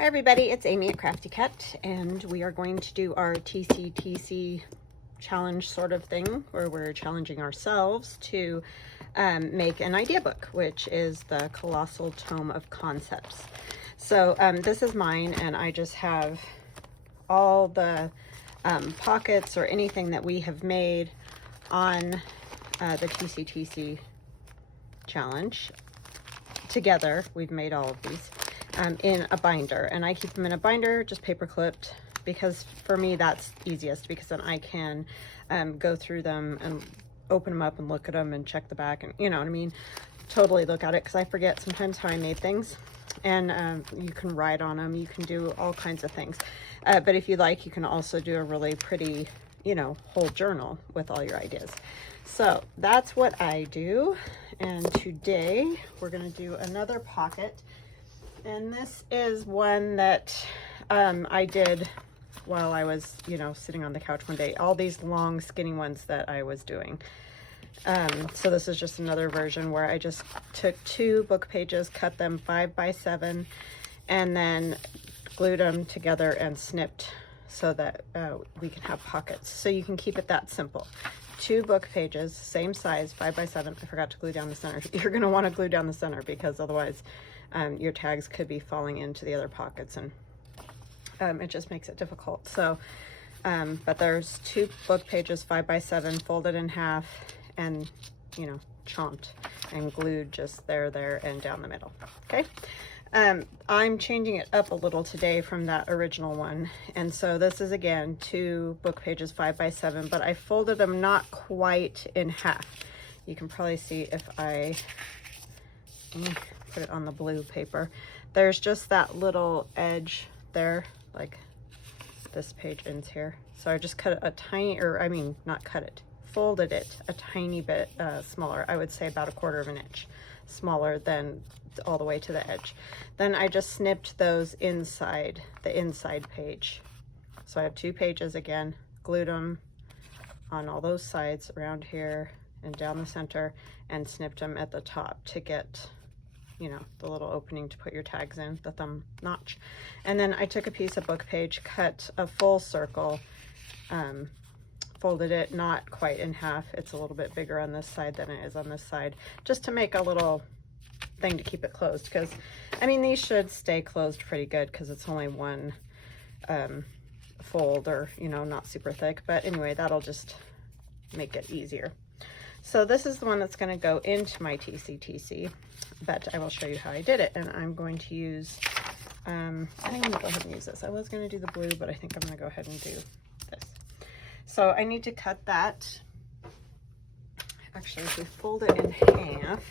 Hi everybody, it's Amy at Crafty Cut, and we are going to do our TCTC challenge sort of thing, where we're challenging ourselves to make an idea book, which is the Colossal Tome of Concepts. So this is mine, and I just have all the pockets or anything that we have made on the TCTC challenge. Together, we've made all of these. In a binder, and I keep them in a binder, just paper clipped, because for me that's easiest, because then I can go through them and open them up and look at them and check the back, and you know what I mean, totally look at it, because I forget sometimes how I made things. And you can write on them, you can do all kinds of things, but if you like, you can also do a really pretty, you know, whole journal with all your ideas. So that's what I do, and today we're going to do another pocket. And this is one that I did while I was, you know, sitting on the couch one day. All these long, skinny ones that I was doing. So this is just another version where I just took 2 book pages, cut them 5 by 7, and then glued them together and snipped so that we can have pockets. So you can keep it that simple. 2 book pages, same size, 5 by 7. I forgot to glue down the center. You're going to want to glue down the center, because otherwise your tags could be falling into the other pockets, and it just makes it difficult. So, but there's 2 book pages, 5 by 7, folded in half, and, you know, chomped and glued just there, and down the middle. Okay. I'm changing it up a little today from that original one. And so this is, again, 2 book pages, 5 by 7, but I folded them not quite in half. You can probably see if I put it on the blue paper. There's just that little edge there, like this page ends here. So I just cut a tiny, or I mean, not cut it, folded it a tiny bit smaller. I would say about 1/4 of an inch smaller than all the way to the edge. Then I just snipped those inside, the inside page. So I have 2 pages again, glued them on all those sides around here and down the center, and snipped them at the top to get, you know, the little opening to put your tags in, the thumb notch. And then I took a piece of book page, cut a full circle, folded it not quite in half. It's a little bit bigger on this side than it is on this side, just to make a little thing to keep it closed, because I mean, these should stay closed pretty good, because it's only one fold, or, you know, not super thick, but anyway, that'll just make it easier. So this is the one that's going to go into my TCTC, but I will show you how I did it. And I'm going to use, I'm going to go ahead and use this. I was going to do the blue, but I think I'm going to go ahead and do this. So I need to cut that. Actually, if we fold it in half,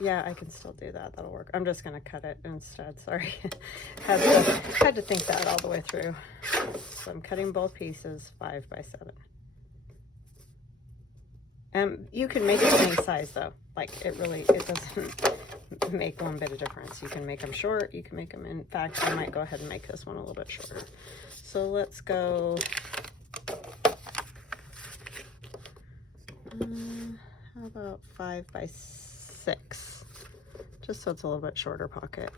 yeah, I can still do that. That'll work. I'm just going to cut it instead. Sorry. had to think that all the way through. So I'm cutting both pieces 5 by 7. You can make it any size though. Like, it doesn't make one bit of difference. You can make them short. You can make them, in fact, I might go ahead and make this one a little bit shorter. So let's go, how about 5 by 6, just so it's a little bit shorter pocket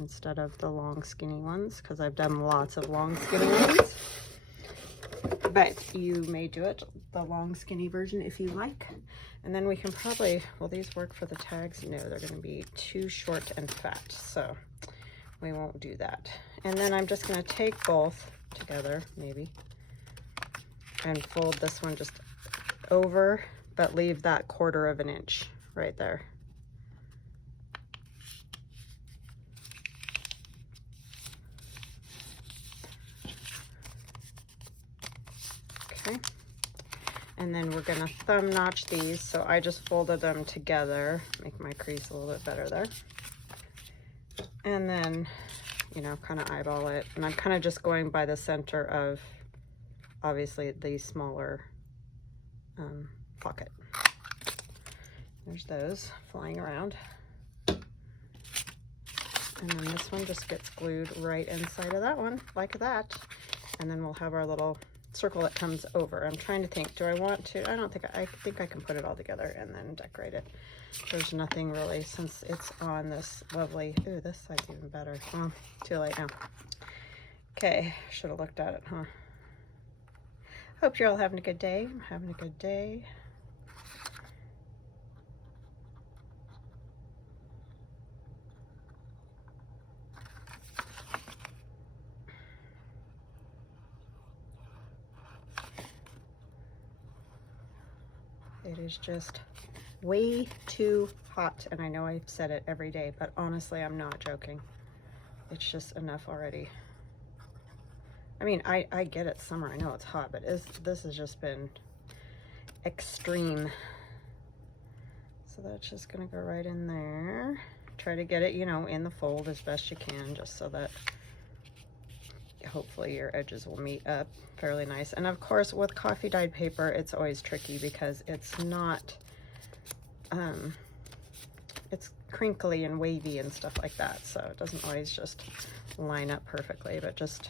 instead of the long skinny ones, because I've done lots of long skinny ones. But you may do it the long skinny version if you like. And then we can probably, will these work for the tags? No, they're going to be too short and fat, so we won't do that. And then I'm just going to take both together, maybe, and fold this one just over, but leave that 1/4 of an inch right there. Okay. And then we're going to thumb notch these. So I just folded them together, make my crease a little bit better there. And then, you know, kind of eyeball it. And I'm kind of just going by the center of, obviously, the smaller pocket. There's those flying around. And then this one just gets glued right inside of that one, like that. And then we'll have our little circle that comes over. I'm trying to think, do I want to? I think I can put it all together and then decorate it. There's nothing really, since it's on this lovely, ooh, this side's even better. Well, too late now. Okay, should have looked at it, huh? Hope you're all having a good day. I'm having a good day. It is just way too hot, and I know I've said it every day, but honestly, I'm not joking. It's just enough already. I mean, I get it, summer, I know it's hot, but this has just been extreme. So that's just gonna go right in there. Try to get it, you know, in the fold as best you can, just so that hopefully your edges will meet up fairly nice. And of course, with coffee dyed paper, it's always tricky because it's not, it's crinkly and wavy and stuff like that. So it doesn't always just line up perfectly, but just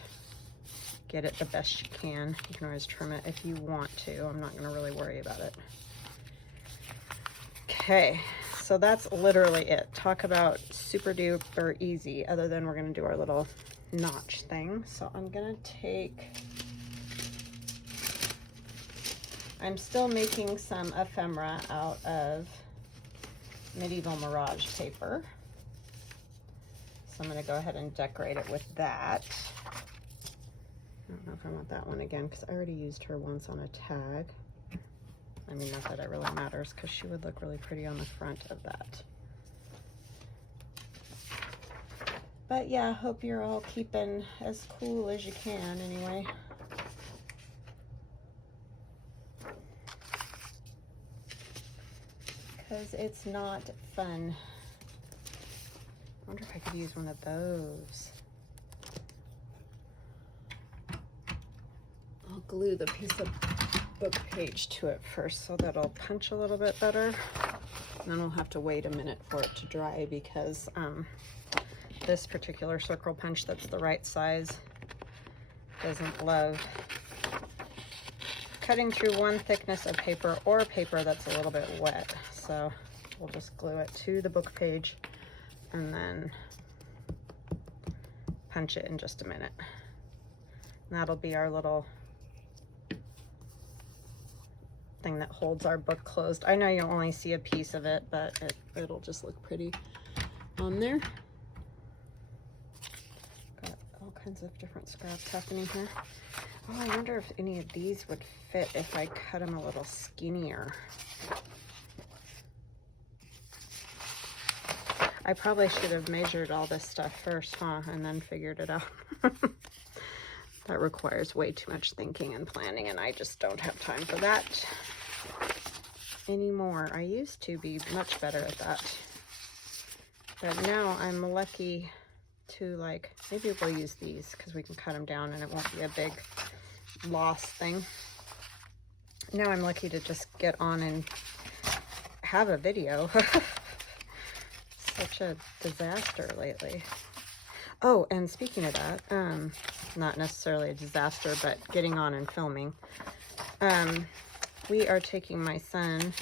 get it the best you can. You can always trim it if you want to. I'm not gonna really worry about it. Okay, so that's literally it. Talk about super duper easy, other than we're gonna do our little notch thing. So I'm gonna take, I'm still making some ephemera out of medieval Mirage paper. So I'm gonna go ahead and decorate it with that. I don't know if I want that one again because I already used her once on a tag. I mean, not that it really matters because she would look really pretty on the front of that. But yeah, hope you're all keeping as cool as you can anyway. Because it's not fun. I wonder if I could use one of those. I'll glue the piece of book page to it first so that it'll punch a little bit better. And then we'll have to wait a minute for it to dry because this particular circle punch that's the right size doesn't love cutting through one thickness of paper or paper that's a little bit wet. So we'll just glue it to the book page and then punch it in just a minute. And that'll be our little thing that holds our book closed. I know you'll only see a piece of it, but it'll just look pretty on there. Got all kinds of different scraps happening here. Oh, I wonder if any of these would fit if I cut them a little skinnier. I probably should have measured all this stuff first, huh? And then figured it out. That requires way too much thinking and planning, and I just don't have time for that anymore. I used to be much better at that. But now I'm lucky to, like, maybe we'll use these because we can cut them down and it won't be a big loss thing. Now I'm lucky to just get on and have a video. Such a disaster lately. Oh, and speaking of that, not necessarily a disaster, but getting on and filming. We are taking my son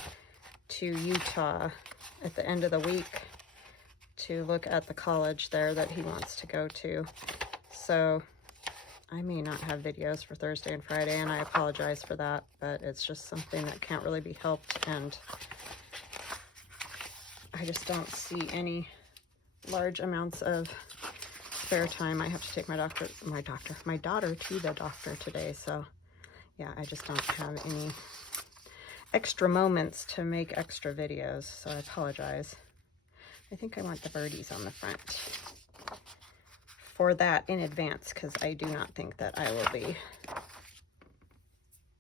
to Utah at the end of the week to look at the college there that he wants to go to. So I may not have videos for Thursday and Friday, and I apologize for that, but it's just something that can't really be helped, and I just don't see any large amounts of spare time. I have to take my daughter to the doctor today, so yeah, I just don't have any extra moments to make extra videos, so I apologize. I think I want the birdies on the front for that in advance because I do not think that I will be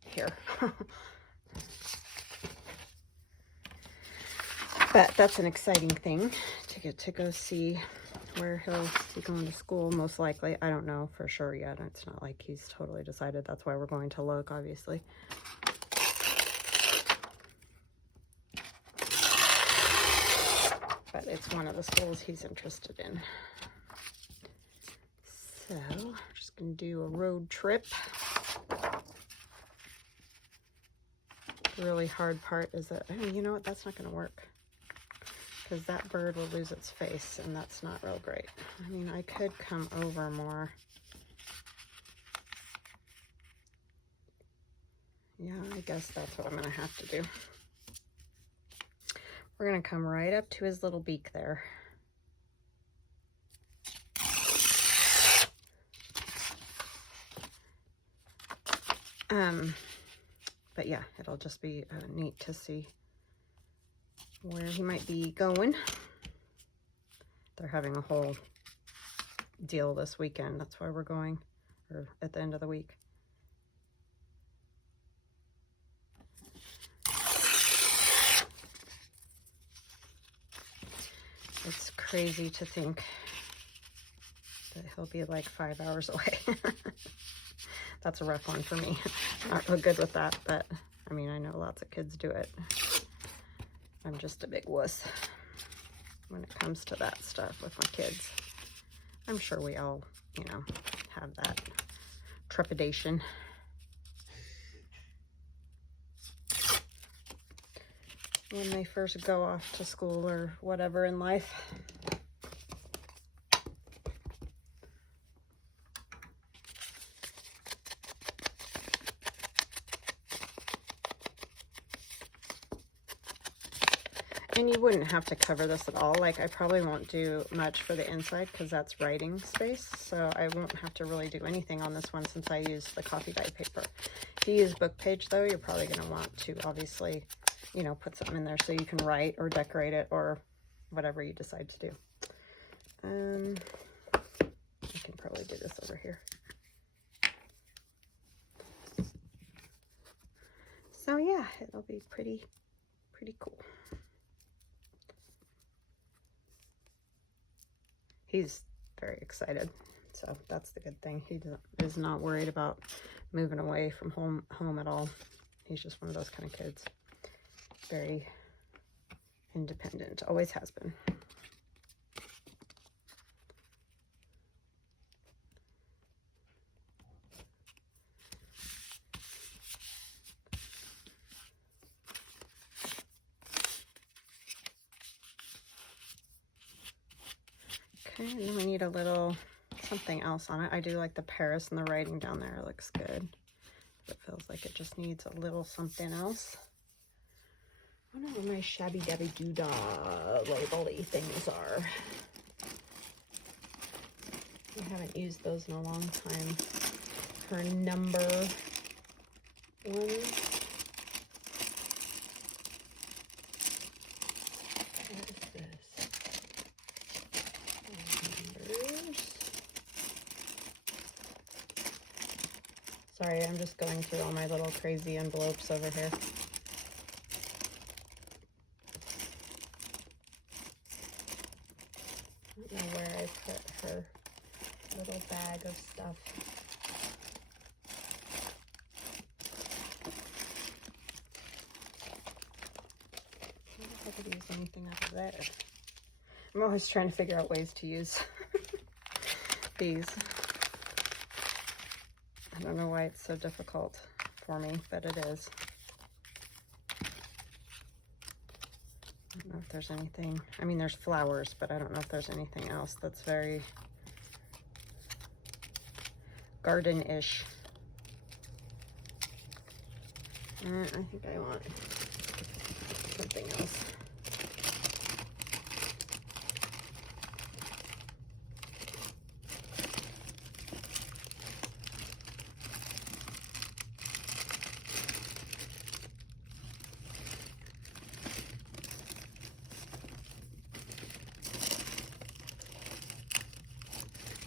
here. But that's an exciting thing to get to go see where he'll be going to school, most likely. I don't know for sure yet. It's not like he's totally decided. That's why we're going to look, obviously. But it's one of the schools he's interested in. So, we're just gonna do a road trip. The really hard part is that, oh, you know what, that's not gonna work, because that bird will lose its face, and that's not real great. I mean, I could come over more. Yeah, I guess that's what I'm gonna have to do. We're gonna come right up to his little beak there. But yeah, it'll just be neat to see where he might be going. They're having a whole deal this weekend. That's why we're going, or at the end of the week. It's crazy to think that he'll be like 5 hours away. That's a rough one for me. Not real good with that, but I mean, I know lots of kids do it. I'm just a big wuss when it comes to that stuff with my kids. I'm sure we all, you know, have that trepidation. When they first go off to school or whatever in life. And you wouldn't have to cover this at all. Like, I probably won't do much for the inside because that's writing space. So I won't have to really do anything on this one since I use the coffee dye paper. If you use book page though, you're probably going to want to obviously, you know, put something in there so you can write or decorate it or whatever you decide to do. I can probably do this over here. So yeah, it'll be pretty cool. He's very excited, so that's the good thing. He is not worried about moving away from home at all. He's just one of those kind of kids. Very independent, always has been. Okay, and then we need a little something else on it. I do like the Paris and the writing down there. It looks good. It feels like it just needs a little something else. I don't know where my Shabbydabbydoodah label-y things are. I haven't used those in a long time. Her number one. Sorry, I'm just going through all my little crazy envelopes over here. I don't know where I put her little bag of stuff. I don't know if I could use anything out of there. I'm always trying to figure out ways to use these. I don't know why it's so difficult for me, but it is. I don't know if there's anything. I mean, there's flowers, but I don't know if there's anything else that's very garden-ish. I think I want something else.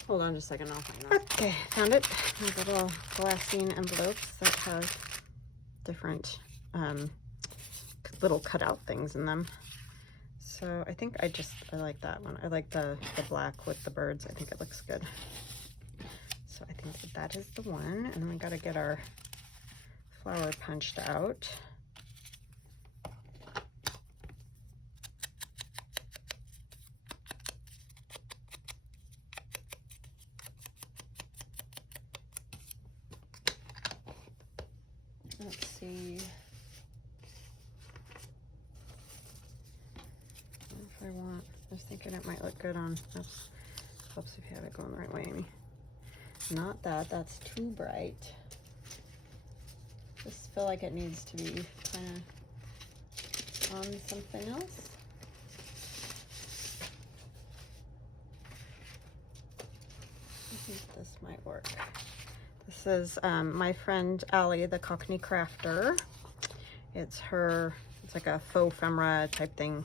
Hold on just a second, I'll find that. Okay, found it. These little glassine envelopes that have different little cutout things in them. So I think I like that one. I like the black with the birds. I think it looks good. So I think that is the one. And then we got to get our flower punched out. Let's see if I want. I was thinking it might look good on. Oops. Helps if you have it going the right way, Amy. Not that. That's too bright. Just feel like it needs to be kind of on something else. I think this might work. This is my friend Allie, the Cockney crafter. It's her, it's like a faux ephemera type thing.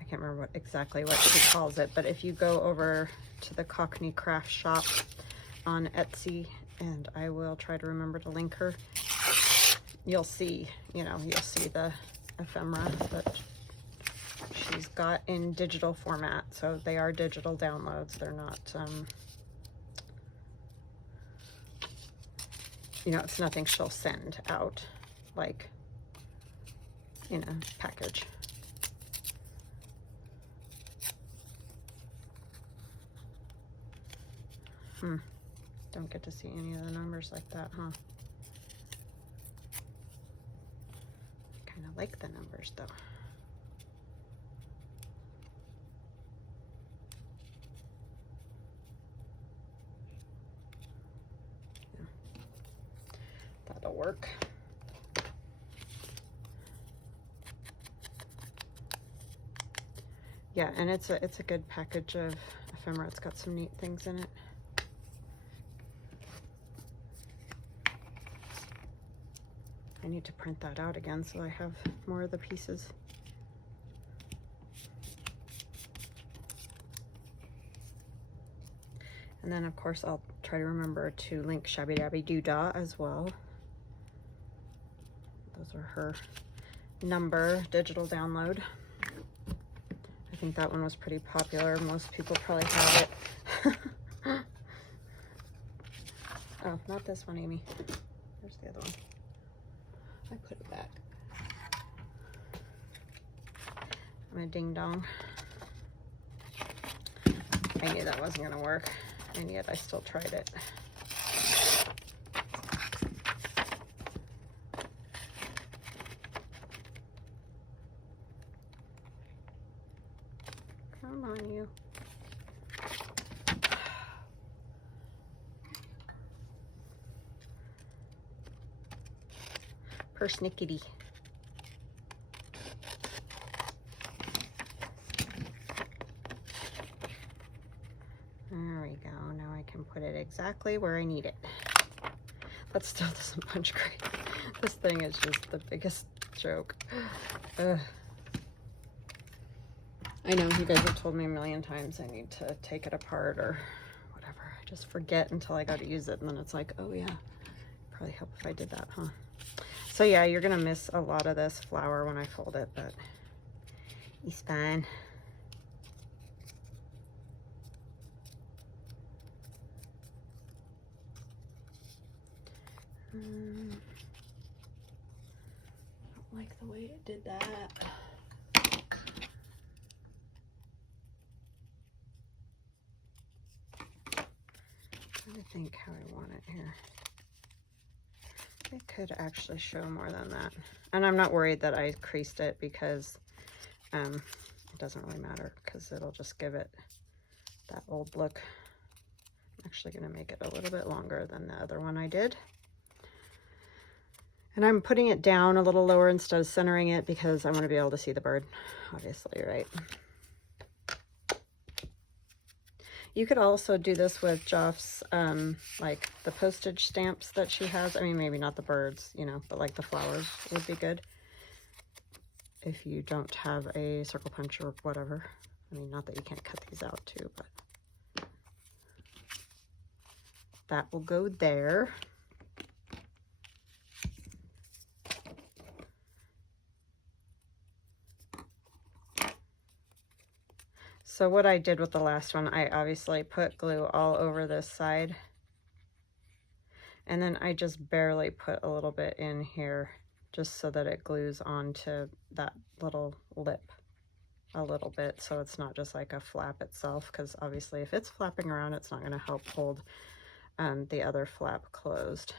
I can't remember exactly what she calls it, but if you go over to the Cockney craft shop on Etsy, and I will try to remember to link her, you'll see, you know, you'll see the ephemera that she's got in digital format. So they are digital downloads. They're not, you know, it's nothing she'll send out like in a package. Don't get to see any of the numbers like that, huh? Kind of like the numbers though. Yeah. That'll work. Yeah, and it's a good package of ephemera. It's got some neat things in it. I need to print that out again so I have more of the pieces. And then of course I'll try to remember to link Shabbydabbydoodah as well. Those are her number digital download. I think that one was pretty popular. Most people probably have it. Oh, not this one, Amy. Where's the other one? I put it back. I'm a ding dong. I knew that wasn't gonna work, and yet I still tried it. Come on, you. Persnickety. There we go. Now I can put it exactly where I need it. That still doesn't punch great. This thing is just the biggest joke. Ugh. I know you guys have told me a million times I need to take it apart or whatever. I just forget until I got to use it, and then it's like, oh yeah, probably help if I did that, huh? So yeah, you're gonna miss a lot of this flower when I fold it, but it's fine. I don't like the way it did that. I'm trying to think how I want it here. It could actually show more than that. And I'm not worried that I creased it because it doesn't really matter because it'll just give it that old look. I'm actually going to make it a little bit longer than the other one I did. And I'm putting it down a little lower instead of centering it because I want to be able to see the bird, obviously, right? You could also do this with Joff's, like the postage stamps that she has. I mean, maybe not the birds, you know, but like the flowers would be good. If you don't have a circle punch or whatever. I mean, not that you can't cut these out too, but that will go there. So what I did with the last one, I obviously put glue all over this side. And then I just barely put a little bit in here just so that it glues onto that little lip a little bit. So it's not just like a flap itself, because obviously if it's flapping around, it's not going to help hold the other flap closed.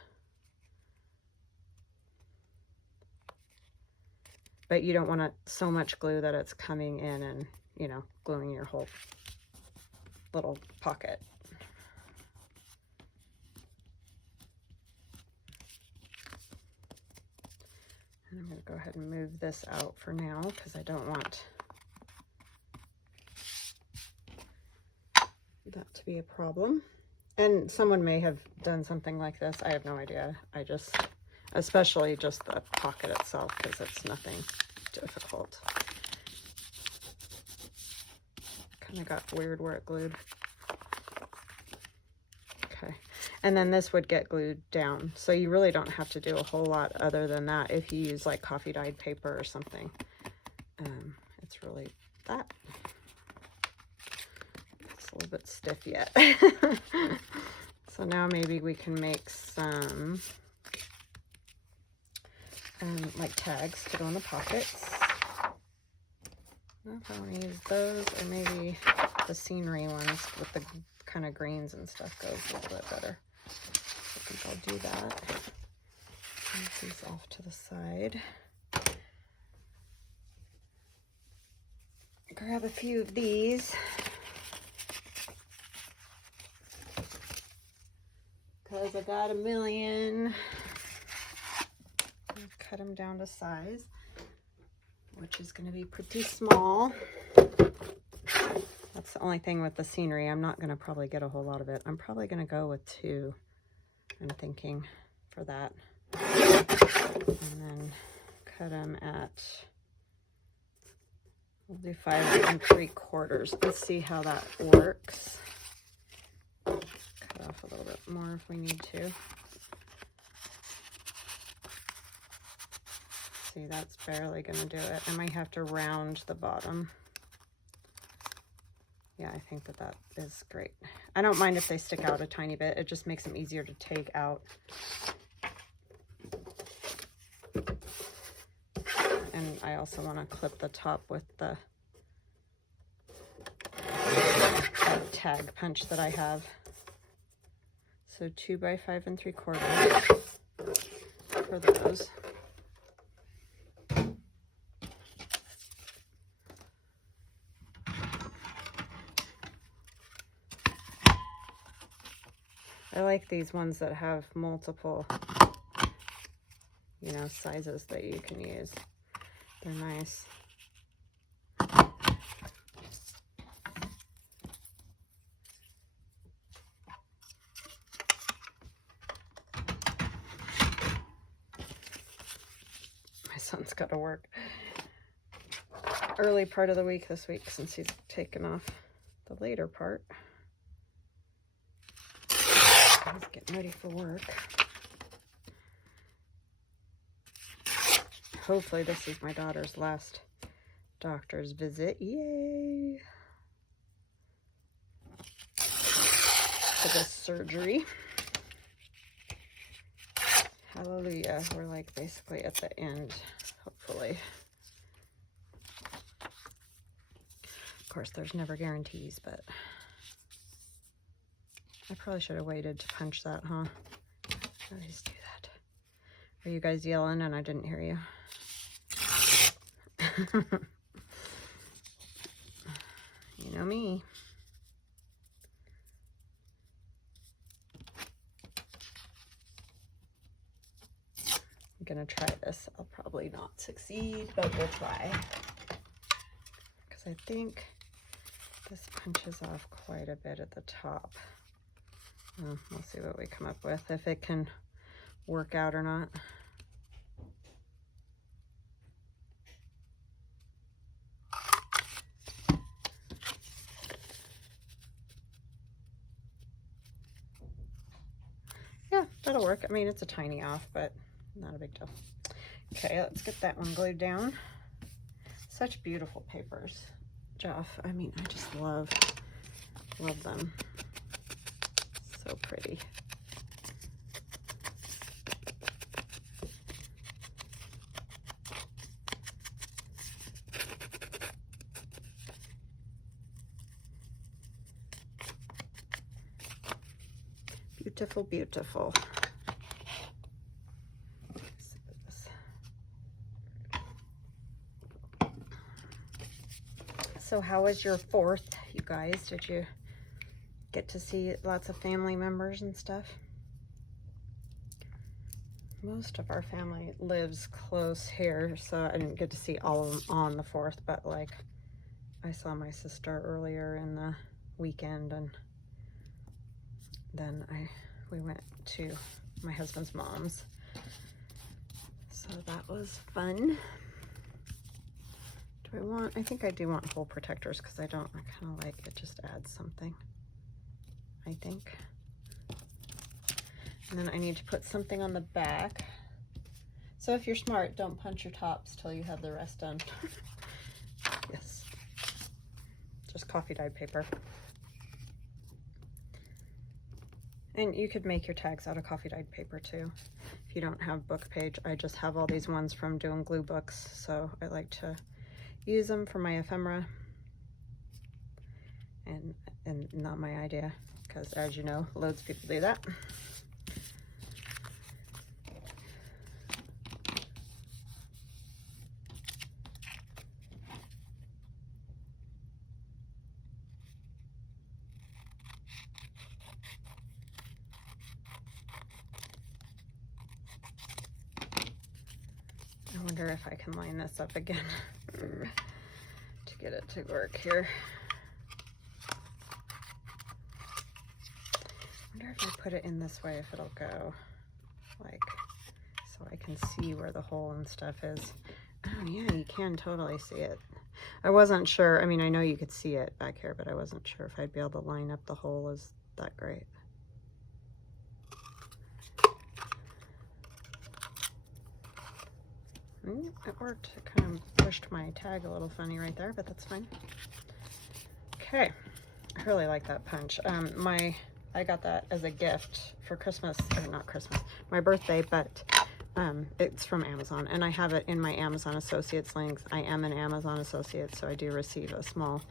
but you don't want it so much glue that it's coming in and, you know, gluing your whole little pocket. And I'm going to go ahead and move this out for now because I don't want that to be a problem. And someone may have done something like this. I have no idea. I just, especially just the pocket itself, because it's nothing difficult. Kind of got weird where it glued. Okay. And then this would get glued down. So you really don't have to do a whole lot other than that if you use like coffee dyed paper or something. It's really that. It's a little bit stiff yet. So now maybe we can make some like tags to go in the pockets. I don't know if I want to use those, or maybe the scenery ones with the kind of greens and stuff goes a little bit better. I think I'll do that. Move these off to the side. Grab a few of these. Because I got a million. I'll cut them down to size, which is going to be pretty small. That's the only thing with the scenery. I'm not going to probably get a whole lot of it. I'm probably going to go with 2, I'm thinking, for that. And then cut them at, we'll do 5 3/4. Let's see how that works. Cut off a little bit more if we need to. See, that's barely going to do it. I might have to round the bottom. Yeah, I think that that is great. I don't mind if they stick out a tiny bit. It just makes them easier to take out. And I also want to clip the top with the tag punch that I have. So 2 by 5 3/4 for those. I like these ones that have multiple, you know, sizes that you can use. They're nice. My son's got to work early part of the week this week since he's taken off the later part. He's getting ready for work. Hopefully this is my daughter's last doctor's visit. Yay! For this surgery. Hallelujah. We're like basically at the end, hopefully. Of course, there's never guarantees, but I probably should have waited to punch that, huh? I always do that. Are you guys yelling and I didn't hear you? You know me. I'm gonna try this. I'll probably not succeed, but we'll try. Because I think this punches off quite a bit at the top. We'll see what we come up with, if it can work out or not. Yeah, that'll work. I mean, it's a tiny off, but not a big deal. Okay, let's get that one glued down. Such beautiful papers, Jeff. I mean, I just love them. So pretty. Beautiful, beautiful. So how was your 4th, you guys? Did you get to see lots of family members and stuff? Most of our family lives close here, so I didn't get to see all of them on the 4th, but like I saw my sister earlier in the weekend, and then we went to my husband's mom's. So that was fun. I think I do want hole protectors because I kind of like it, just adds something, I think. And then I need to put something on the back. So if you're smart, don't punch your tops till you have the rest done. Yes. Just coffee dyed paper. And you could make your tags out of coffee dyed paper too. If you don't have book page, I just have all these ones from doing glue books, so I like to use them for my ephemera. And not my idea, because as you know, loads of people do that. I wonder if I can line this up again to get it to work here. I wonder if I put it in this way, if it'll go like, so I can see where the hole and stuff is. Oh yeah, you can totally see it. I wasn't sure, I mean, I know you could see it back here, but I wasn't sure if I'd be able to line up the hole is that great. It worked. It kind of pushed my tag a little funny right there, but that's fine. Okay, I really like that punch. I got that as a gift for Christmas, or not Christmas, my birthday, but it's from Amazon, and I have it in my Amazon Associates links. I am an Amazon Associate, so I do receive a small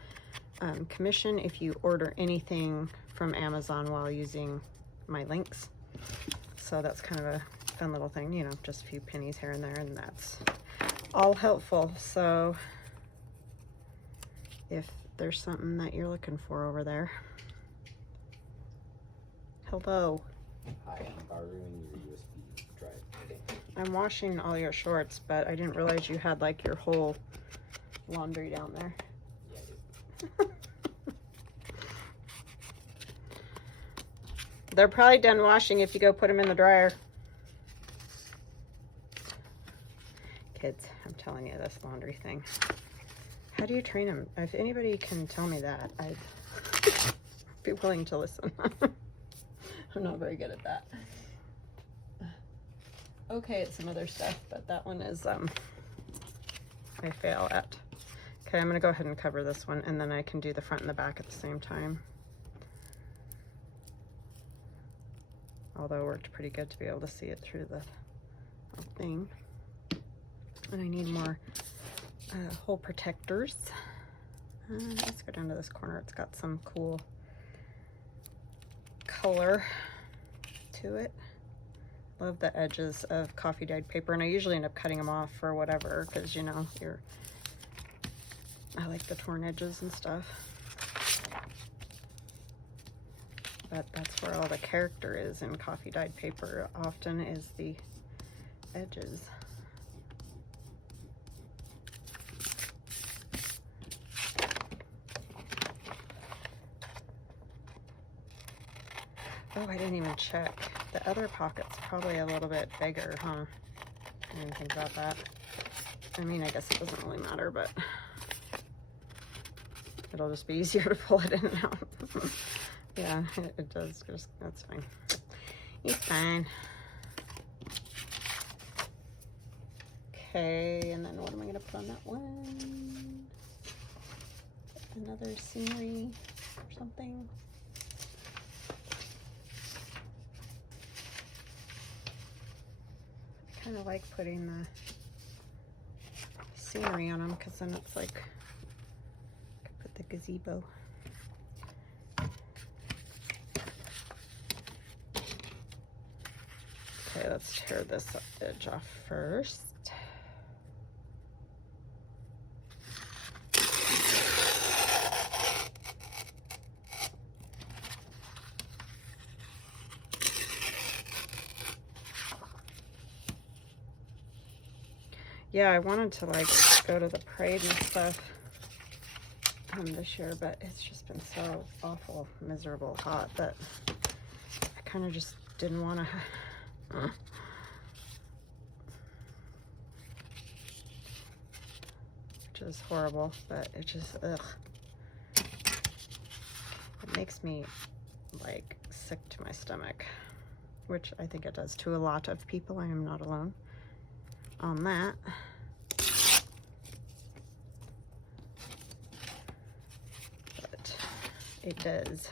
commission if you order anything from Amazon while using my links. So that's kind of a fun little thing, you know, just a few pennies here and there, and that's all helpful. So if there's something that you're looking for over there. Hello. Hi, I'm borrowing your USB drive. Okay. I'm washing all your shorts, but I didn't realize you had like your whole laundry down there. Yeah, I do. They're probably done washing if you go put them in the dryer. Kids, I'm telling you, this laundry thing. How do you train them? If anybody can tell me that, I'd be willing to listen. I'm not very good at that. Okay, it's some other stuff, but that one is, I fail at. Okay, I'm gonna go ahead and cover this one, and then I can do the front and the back at the same time. Although it worked pretty good to be able to see it through the thing. And I need more hole protectors. Let's go down to this corner. It's got some cool color to it. Love the edges of coffee dyed paper, and I usually end up cutting them off for whatever, because you know, I like the torn edges and stuff. But that's where all the character is in coffee dyed paper, often is the edges. Oh, I didn't even check. The other pocket's probably a little bit bigger, huh? I didn't think about that. I mean, I guess it doesn't really matter, but it'll just be easier to pull it in and out. Yeah, it does. Just, that's fine. It's fine. Okay, and then what am I going to put on that one? Another scenery or something. I kind of like putting the scenery on them because then it's like, I could put the gazebo. Okay, let's tear this edge off first. Yeah, I wanted to like go to the parade and stuff this year, but it's just been so awful, miserable, hot that I kind of just didn't want to. Which is horrible, but it just, ugh. It makes me like sick to my stomach, which I think it does to a lot of people. I am not alone on that. But it does.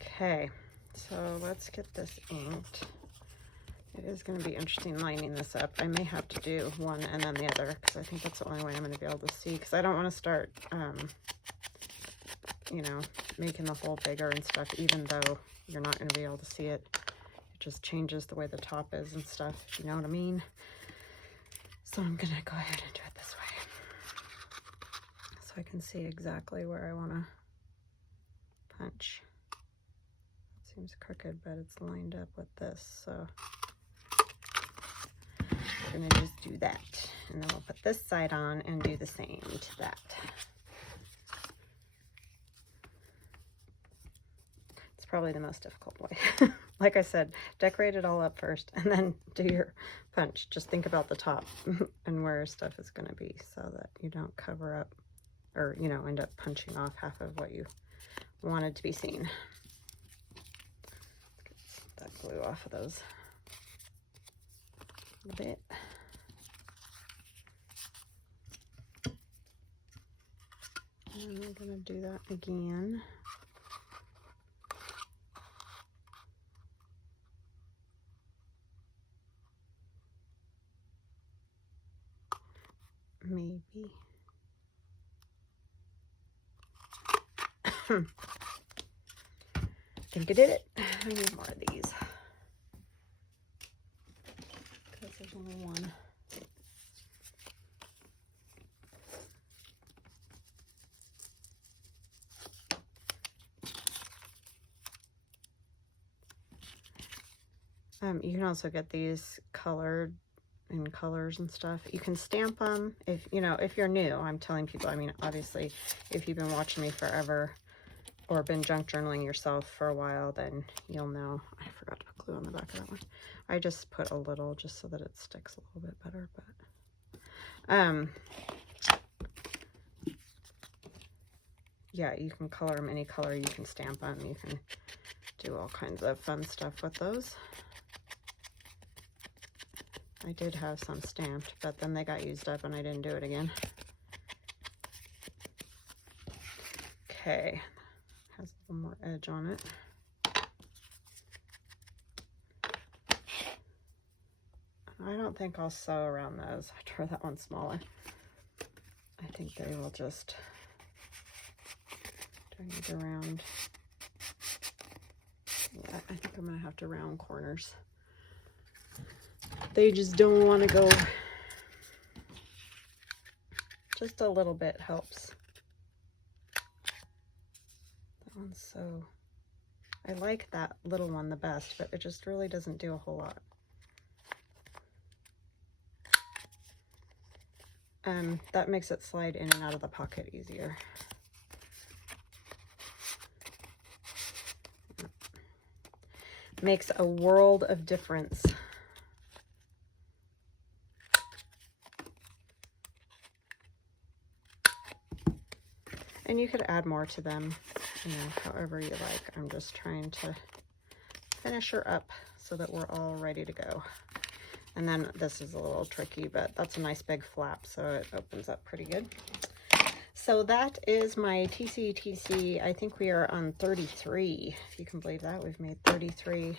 Okay, so let's get this inked. It is going to be interesting lining this up. I may have to do one and then the other because I think that's the only way I'm going to be able to see, because I don't want to start, you know, making the hole bigger and stuff, even though you're not going to be able to see it. It just changes the way the top is and stuff, if you know what I mean. So I'm going to go ahead and do it this way so I can see exactly where I want to punch. It seems crooked, but it's lined up with this, so we're going to just do that, and then we'll put this side on and do the same to that. It's probably the most difficult way. Like I said, decorate it all up first and then do your punch. Just think about the top and where stuff is going to be so that you don't cover up or, you know, end up punching off half of what you wanted to be seen. Let's get that glue off of those a bit. And we're going to do that again. Maybe. I think I did it. I need more of these. Because there's only one. You can also get these colored in colors and stuff. You can stamp them if, you know, if you're new. I'm telling people, I mean, obviously, if you've been watching me forever or been junk journaling yourself for a while, then you'll know. I forgot to put glue on the back of that one. I just put a little just so that it sticks a little bit better, but yeah, you can color them any color. You can stamp them. You can do all kinds of fun stuff with those. I did have some stamped, but then they got used up and I didn't do it again. Okay, has a little more edge on it. I don't think I'll sew around those. I try that one smaller. I think they will just turn it around. Yeah, I think I'm gonna have to round corners. They just don't want to go. Just a little bit helps. That one's so, I like that little one the best, but it just really doesn't do a whole lot. That makes it slide in and out of the pocket easier. Makes a world of difference. And you could add more to them, you know, however you like. I'm just trying to finish her up so that we're all ready to go. And then this is a little tricky, but that's a nice big flap, so it opens up pretty good. So that is my TCTC. I think we are on 33, if you can believe that. We've made 33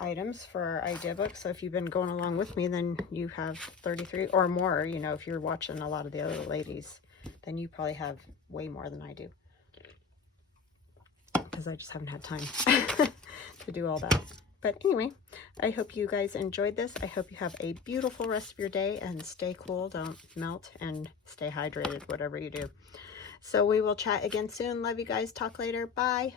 items for our idea book. So if you've been going along with me, then you have 33 or more. You know, if you're watching a lot of the other ladies, then you probably have way more than I do, because I just haven't had time to do all that. But anyway, I hope you guys enjoyed this. I hope you have a beautiful rest of your day and stay cool, don't melt, and stay hydrated, whatever you do. So we will chat again soon. Love you guys. Talk later. Bye.